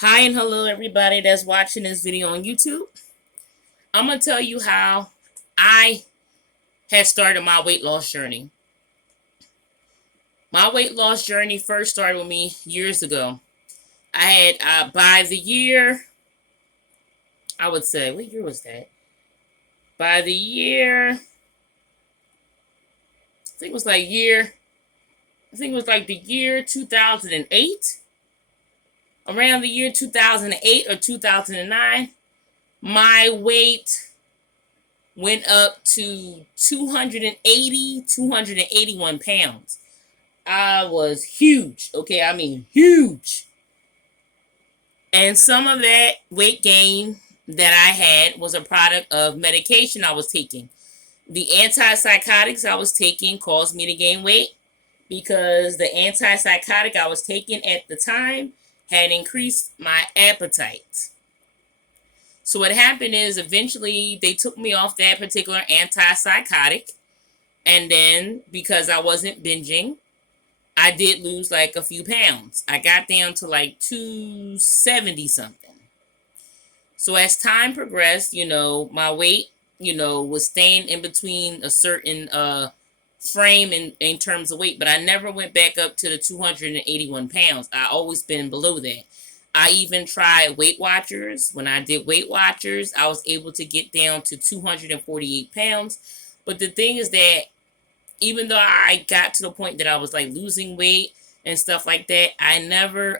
Hi and hello everybody that's watching this video on YouTube. I'm going to tell you how I had started my weight loss journey. My weight loss journey first started with me years ago. I had, by the year, I would say, what year was that? By the year, I think it was like the year 2008. Around the year 2008 or 2009, my weight went up to 280, 281 pounds. I was huge. Okay, I mean huge. And some of that weight gain that I had was a product of medication I was taking. The antipsychotics I was taking caused me to gain weight because the antipsychotic I was taking at the time had increased my appetite. So what happened is eventually they took me off that particular antipsychotic. And then because I wasn't binging, I did lose like a few pounds. I got down to like 270 something. So as time progressed, my weight, was staying in between a certain frame in terms of weight, but I never went back up to the 281 pounds. I always been below that. I even tried Weight Watchers. When I did Weight Watchers, I was able to get down to 248 pounds. But the thing is that even though I got to the point that I was like losing weight and stuff like that, I never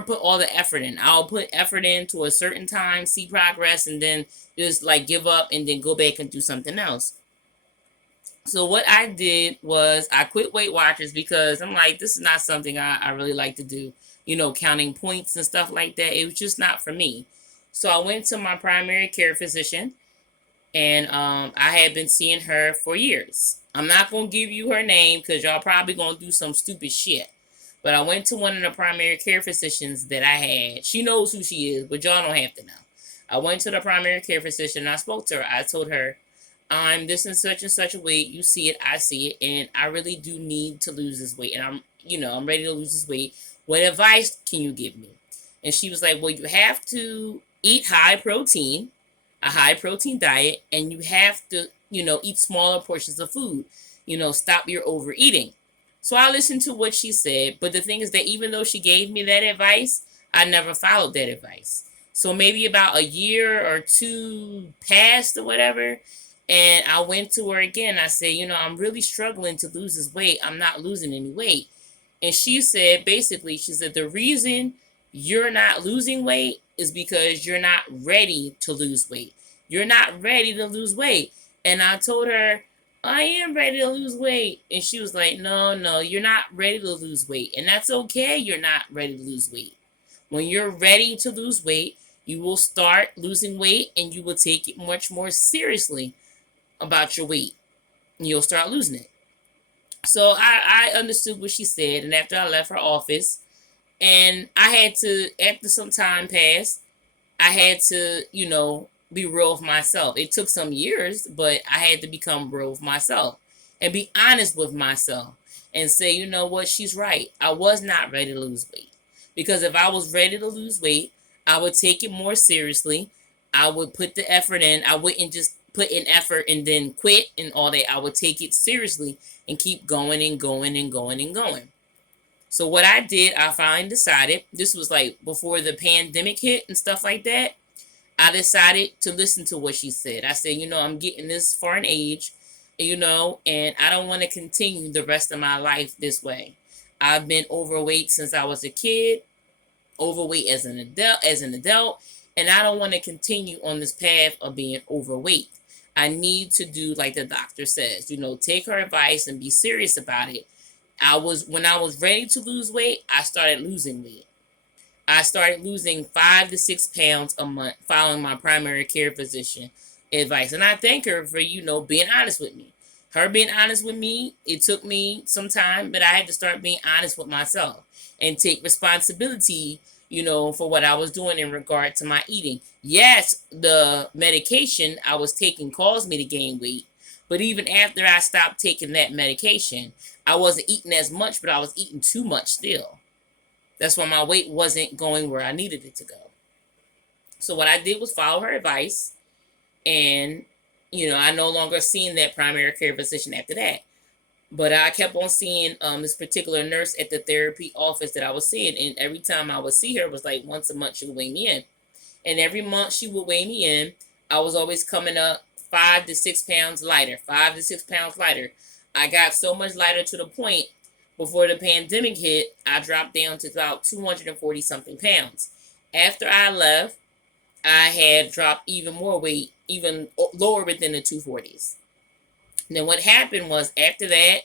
put all the effort in. I'll put effort in to a certain time, see progress, and then just like give up and then go back and do something else. So what I did was I quit Weight Watchers because I'm like, this is not something I really like to do. Counting points and stuff like that. It was just not for me. So I went to my primary care physician, and I had been seeing her for years. I'm not gonna give you her name because y'all probably gonna do some stupid shit. But I went to one of the primary care physicians that I had. She knows who she is, but y'all don't have to know. I went to the primary care physician and I spoke to her. I told her, I'm this and such a weight. You see it, I see it, and I really do need to lose this weight. And I'm ready to lose this weight. What advice can you give me? And she was like, well, you have to eat a high protein diet, and you have to, eat smaller portions of food. Stop your overeating. So I listened to what she said, but the thing is that even though she gave me that advice, I never followed that advice. So maybe about a year or two passed or whatever, and I went to her again. I said, I'm really struggling to lose this weight. I'm not losing any weight. And she said, basically, she said, the reason you're not losing weight is because you're not ready to lose weight. You're not ready to lose weight. And I told her, I am ready to lose weight. And she was like, no, no, you're not ready to lose weight. And that's okay. You're not ready to lose weight. When you're ready to lose weight, you will start losing weight and you will take it much more seriously about your weight. And you'll start losing it. So I understood what she said. And after I left her office, and I had to, after some time passed, I had to, be real with myself. It took some years, but I had to become real with myself and be honest with myself and say, you know what, she's right. I was not ready to lose weight. Because if I was ready to lose weight, I would take it more seriously. I would put the effort in. I wouldn't just put in effort and then quit and all that. I would take it seriously and keep going and going and going and going. So what I did, I finally decided, this was like before the pandemic hit and stuff like that. I decided to listen to what she said. I said, I'm getting this far in age, and I don't want to continue the rest of my life this way. I've been overweight since I was a kid, overweight as an adult, and I don't want to continue on this path of being overweight. I need to do like the doctor says, take her advice and be serious about it. When I was ready to lose weight, I started losing weight. I started losing 5 to 6 pounds a month following my primary care physician advice. And I thank her for, being honest with me. Her being honest with me, it took me some time, but I had to start being honest with myself and take responsibility, for what I was doing in regard to my eating. Yes, the medication I was taking caused me to gain weight. But even after I stopped taking that medication, I wasn't eating as much, but I was eating too much still. That's why my weight wasn't going where I needed it to go. So what I did was follow her advice, and I no longer seen that primary care physician after that. But I kept on seeing this particular nurse at the therapy office that I was seeing, and every time I would see her, it was like once a month she would weigh me in, and every month she would weigh me in. I was always coming up 5 to 6 pounds lighter, 5 to 6 pounds lighter. I got so much lighter to the point before the pandemic hit, I dropped down to about 240 something pounds. After I left, I had dropped even more weight, even lower within the 240s. And then what happened was after that,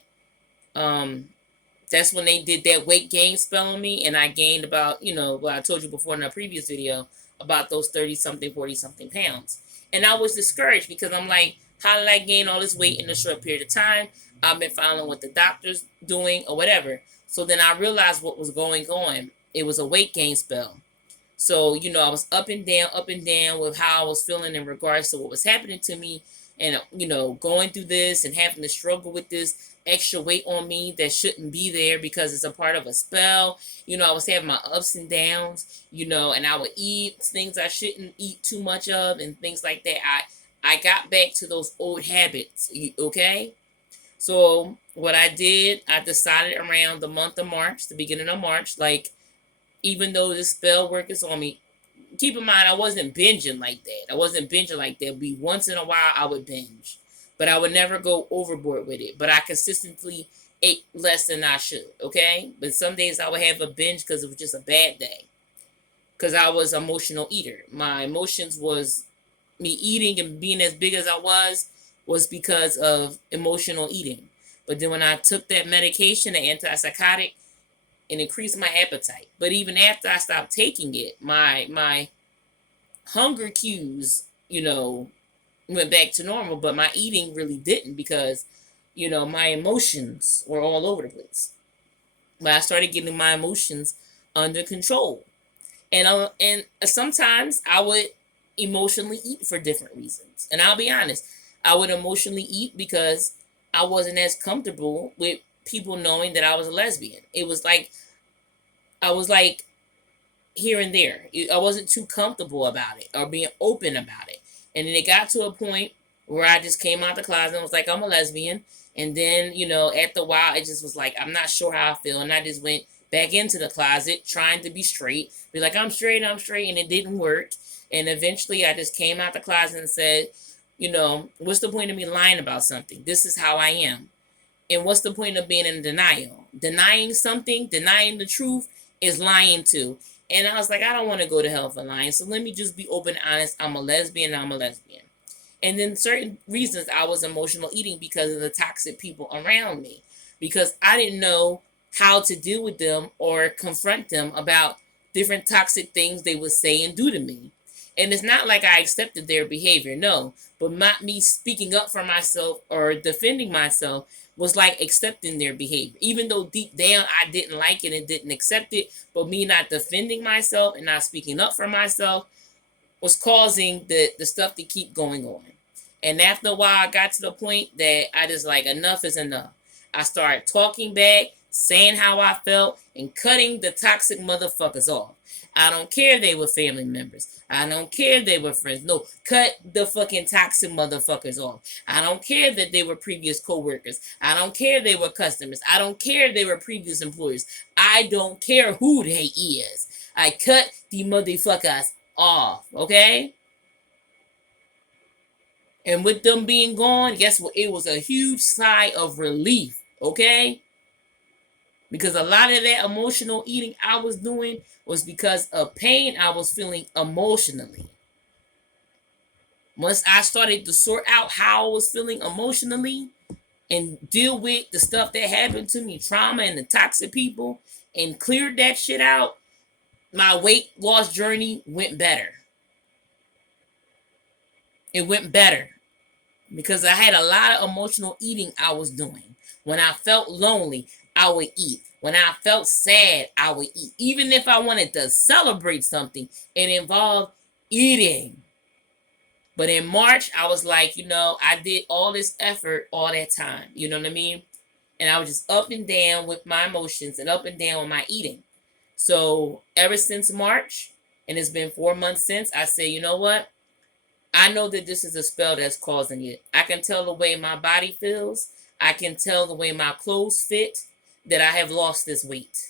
um, that's when they did that weight gain spell on me, and I gained about, what I told you before in a previous video about those 30 something, 40 something pounds. And I was discouraged because I'm like, how did I gain all this weight in a short period of time? I've been following what the doctor's doing or whatever. So then I realized what was going on. It was a weight gain spell. So, I was up and down with how I was feeling in regards to what was happening to me. And, going through this and having to struggle with this extra weight on me that shouldn't be there because it's a part of a spell. I was having my ups and downs, and I would eat things I shouldn't eat too much of and things like that. I got back to those old habits, okay? So what I did, I decided around the month of March, the beginning of March, like, even though the spell work is on me, keep in mind I wasn't binging like that. I wasn't binging like that. Be once in a while I would binge, but I would never go overboard with it. But I consistently ate less than I should. Okay, but some days I would have a binge because it was just a bad day. Because I was an emotional eater. My emotions was me eating and being as big as I was because of emotional eating. But then when I took that medication, the antipsychotic, it increased my appetite. But even after I stopped taking it, my hunger cues, went back to normal, but my eating really didn't because, my emotions were all over the place. But I started getting my emotions under control. And sometimes I would emotionally eat for different reasons. And I'll be honest, I would emotionally eat because I wasn't as comfortable with people knowing that I was a lesbian. It was like I was like here and there. I wasn't too comfortable about it or being open about it. And then it got to a point where I just came out the closet and was like, I'm a lesbian. And then, after a while, it just was like, I'm not sure how I feel. And I just went back into the closet trying to be straight, be like, I'm straight. And it didn't work. And eventually I just came out the closet and said, what's the point of me lying about something? This is how I am. And what's the point of being in denial? Denying something, denying the truth is lying too. And I was like, I don't want to go to hell for lying. So let me just be open and honest. I'm a lesbian. And then certain reasons I was emotional eating because of the toxic people around me. Because I didn't know how to deal with them or confront them about different toxic things they would say and do to me. And it's not like I accepted their behavior, no. But not me speaking up for myself or defending myself was like accepting their behavior. Even though deep down I didn't like it and didn't accept it, but me not defending myself and not speaking up for myself was causing the stuff to keep going on. And after a while, I got to the point that I just like, enough is enough. I started talking back, saying how I felt, and cutting the toxic motherfuckers off. I don't care if they were family members. I don't care if they were friends. No, cut the fucking toxic motherfuckers off. I don't care that they were previous co-workers. I don't care if they were customers. I don't care if they were previous employers. I don't care who they is. I cut the motherfuckers off, okay? And with them being gone, guess what? It was a huge sigh of relief, okay? Because a lot of that emotional eating I was doing was because of pain I was feeling emotionally. Once I started to sort out how I was feeling emotionally and deal with the stuff that happened to me, trauma and the toxic people, and cleared that shit out, my weight loss journey went better. It went better because I had a lot of emotional eating I was doing. When I felt lonely, I would eat. When I felt sad, I would eat. Even if I wanted to celebrate something, it involved eating. But in March, I was like, I did all this effort all that time. You know what I mean? And I was just up and down with my emotions and up and down with my eating. So ever since March, and it's been 4 months since, I say, you know what? I know that this is a spell that's causing it. I can tell the way my body feels. I can tell the way my clothes fit that I have lost this weight.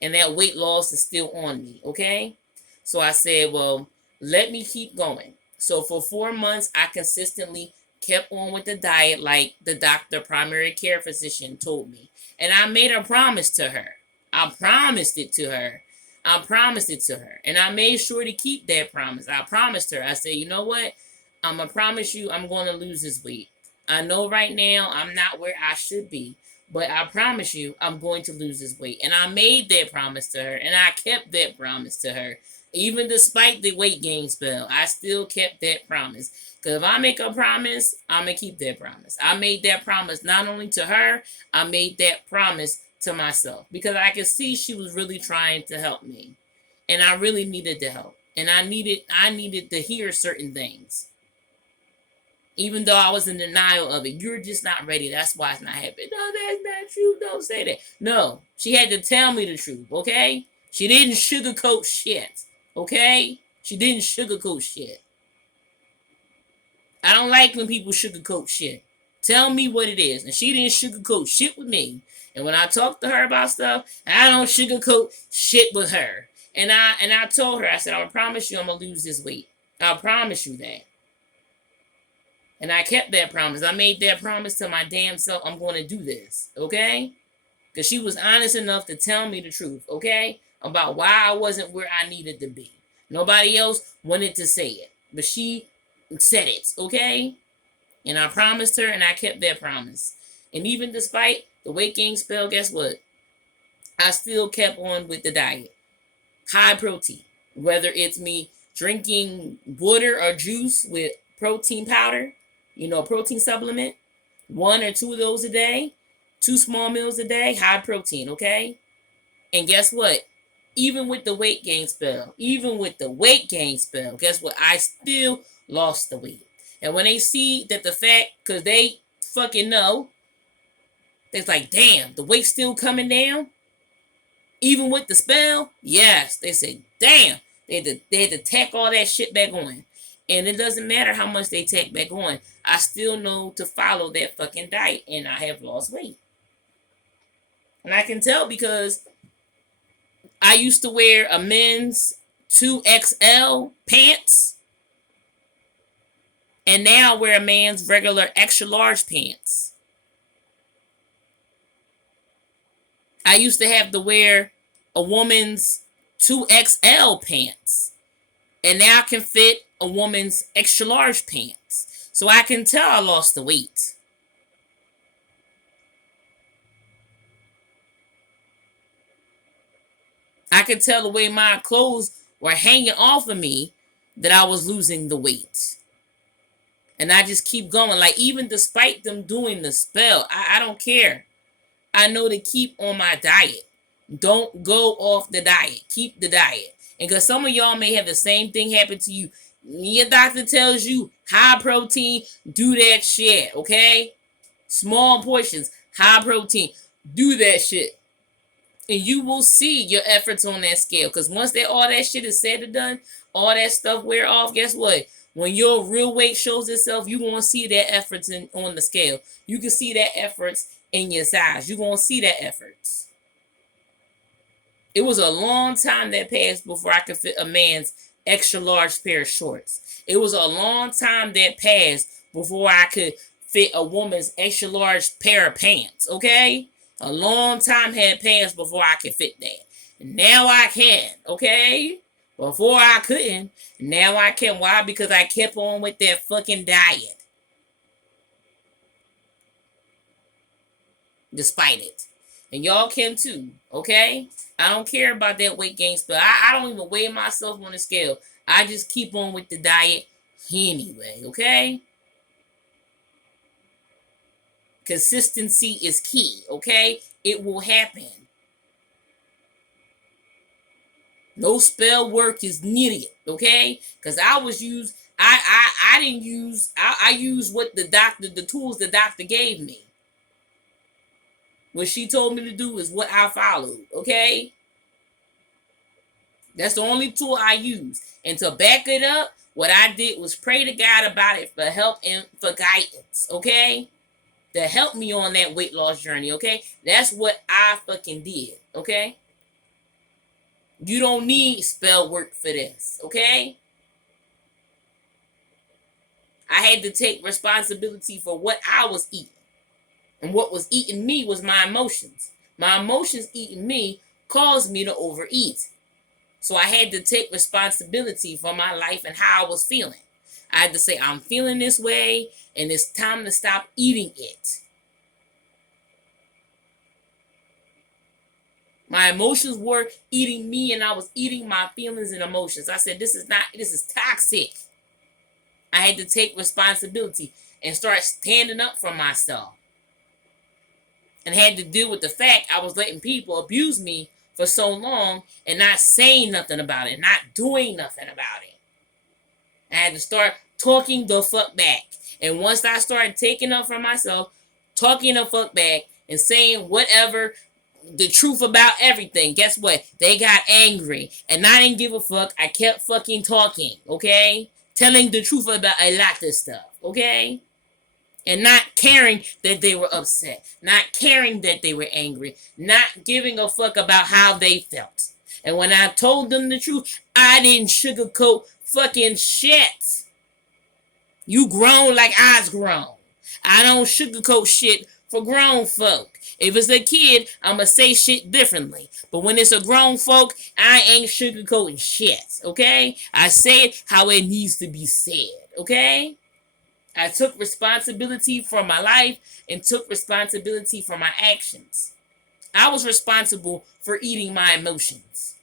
And that weight loss is still on me, okay? So I said, well, let me keep going. So for 4 months, I consistently kept on with the diet like the doctor, primary care physician told me. And I made a promise to her. I promised it to her. I promised it to her. And I made sure to keep that promise. I promised her. I said, you know what? I'm going to promise you I'm going to lose this weight. I know right now I'm not where I should be. But I promise you, I'm going to lose this weight. And I made that promise to her. And I kept that promise to her. Even despite the weight gain spell, I still kept that promise. Because if I make a promise, I'm going to keep that promise. I made that promise not only to her, I made that promise to myself. Because I could see she was really trying to help me. And I really needed the help. And I needed to hear certain things. Even though I was in denial of it. You're just not ready. That's why it's not happening. No, that's not true. Don't say that. No, she had to tell me the truth, okay? She didn't sugarcoat shit, okay? She didn't sugarcoat shit. I don't like when people sugarcoat shit. Tell me what it is. And she didn't sugarcoat shit with me. And when I talk to her about stuff, I don't sugarcoat shit with her. And I told her, I said, I promise you I'm going to lose this weight. I promise you that. And I kept that promise. I made that promise to my damn self. I'm going to do this, okay? Because she was honest enough to tell me the truth, okay? About why I wasn't where I needed to be. Nobody else wanted to say it. But she said it, okay? And I promised her, and I kept that promise. And even despite the weight gain spell, guess what? I still kept on with the diet. High protein. Whether it's me drinking water or juice with protein powder, protein supplement, 1 or 2 of those a day, 2 small meals a day, high protein, okay? And guess what? Even with the weight gain spell, guess what? I still lost the weight. And when they see that the fact, because they fucking know, they're like, damn, the weight's still coming down? Even with the spell? Yes. They say, damn, they had to tack all that shit back on. And it doesn't matter how much they take back on. I still know to follow that fucking diet. And I have lost weight. And I can tell because I used to wear a men's 2XL pants. And now I wear a man's regular extra large pants. I used to have to wear a woman's 2XL pants. And now I can fit a woman's extra large pants. So I can tell I lost the weight. I could tell the way my clothes were hanging off of me that I was losing the weight. And I just keep going. Like, even despite them doing the spell, I don't care. I know to keep on my diet. Don't go off the diet. Keep the diet. And because some of y'all may have the same thing happen to you. Your doctor tells you high protein, do that shit, okay? Small portions, high protein, do that shit. And you will see your efforts on that scale. Because once all that shit is said and done, all that stuff wear off, guess what? When your real weight shows itself, you're going to see that efforts on the scale. You can see that efforts in your size. You're going to see that efforts. It was a long time that passed before I could fit a man's extra large pair of shorts. It was a long time that passed before I could fit a woman's extra large pair of pants, okay? A long time had passed before I could fit that. And now I can, okay? Before I couldn't. Now I can. Why? Because I kept on with that fucking diet. Despite it. And y'all can too, okay? I don't care about that weight gain spell. I don't even weigh myself on the scale. I just keep on with the diet anyway, okay? Consistency is key, okay? It will happen. No spell work is needed, okay? Because I used what the tools the doctor gave me. What she told me to do is what I followed, okay? That's the only tool I use. And to back it up, what I did was pray to God about it for help and for guidance, okay? To help me on that weight loss journey, okay? That's what I fucking did, okay? You don't need spell work for this, okay? I had to take responsibility for what I was eating. And what was eating me was my emotions. My emotions eating me caused me to overeat. So I had to take responsibility for my life and how I was feeling. I had to say, I'm feeling this way, and it's time to stop eating it. My emotions were eating me, and I was eating my feelings and emotions. I said, this is toxic. I had to take responsibility and start standing up for myself. And had to deal with the fact I was letting people abuse me for so long and not saying nothing about it, not doing nothing about it. I had to start talking the fuck back. And once I started taking up for myself, talking the fuck back, and saying whatever, the truth about everything, guess what? They got angry. And I didn't give a fuck. I kept fucking talking, okay? Telling the truth about a lot of stuff, okay? And not caring that they were upset, not caring that they were angry, not giving a fuck about how they felt. And when I told them the truth, I didn't sugarcoat fucking shit. You grown like I's grown. I don't sugarcoat shit for grown folk. If it's a kid, I'ma say shit differently. But when it's a grown folk, I ain't sugarcoating shit, okay? I say it how it needs to be said, okay? I took responsibility for my life and took responsibility for my actions. I was responsible for eating my emotions.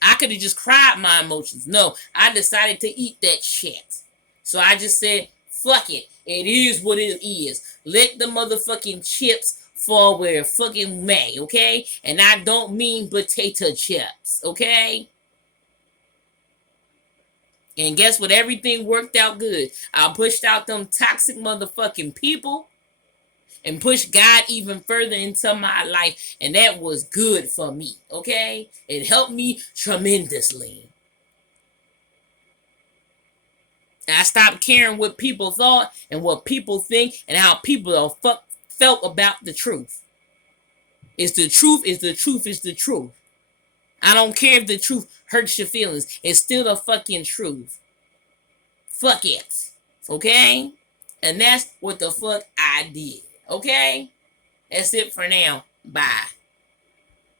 I could have just cried my emotions. No, I decided to eat that shit. So I just said, fuck it. It is what it is. Let the motherfucking chips fall where it fucking may, okay? And I don't mean potato chips, okay? And guess what? Everything worked out good. I pushed out them toxic motherfucking people and pushed God even further into my life. And that was good for me, okay? It helped me tremendously. And I stopped caring what people thought and what people think and how people felt about the truth. It's the truth, it's the truth, it's the truth. I don't care if the truth hurts your feelings. It's still the fucking truth. Fuck it. Okay? And that's what the fuck I did. Okay? That's it for now. Bye.